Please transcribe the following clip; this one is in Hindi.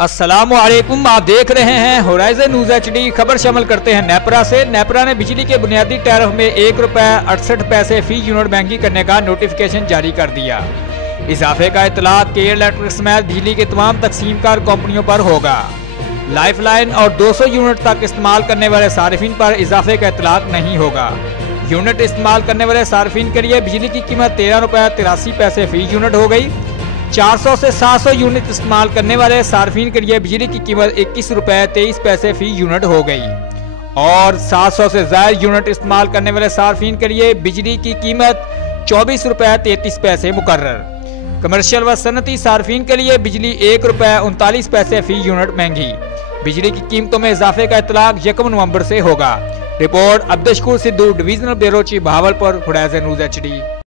अस्सलामुअलैकुम, आप देख रहे हैं होराइजन न्यूज HD। खबर शामिल करते हैं नेपरा से। नेपरा ने बिजली के बुनियादी टैरिफ में ₹1.68 फी यूनिट महंगी करने का नोटिफिकेशन जारी कर दिया। इजाफे का इतलाक के इलेक्ट्रिक समेत बिजली के तमाम तकसीमकार कंपनियों पर होगा। लाइफलाइन और 200 यूनिट तक इस्तेमाल करने वाले सार्फिन पर इजाफे का इतलाक नहीं होगा। यूनिट इस्तेमाल करने वाले सार्फिन के लिए बिजली की कीमत ₹13.83 फी यूनिट हो गई। 400 से 700 यूनिट इस्तेमाल करने वाले सार्फिन के लिए बिजली की कीमत ₹21.23 फी यूनिट हो गई और 700 से ज्यादा यूनिट इस्तेमाल करने वाले सार्फिन के लिए बिजली की कीमत ₹24.33 मुकर्रर। कमर्शियल व सनती सार्फिन के लिए बिजली ₹1.39 फी यूनिट महंगी। बिजली की कीमतों में इजाफे का इतलाक 1 नवंबर से होगा। Report Abdushakoor Siddhu, divisional bureau chief, Bahawalpur, Horizon News HD।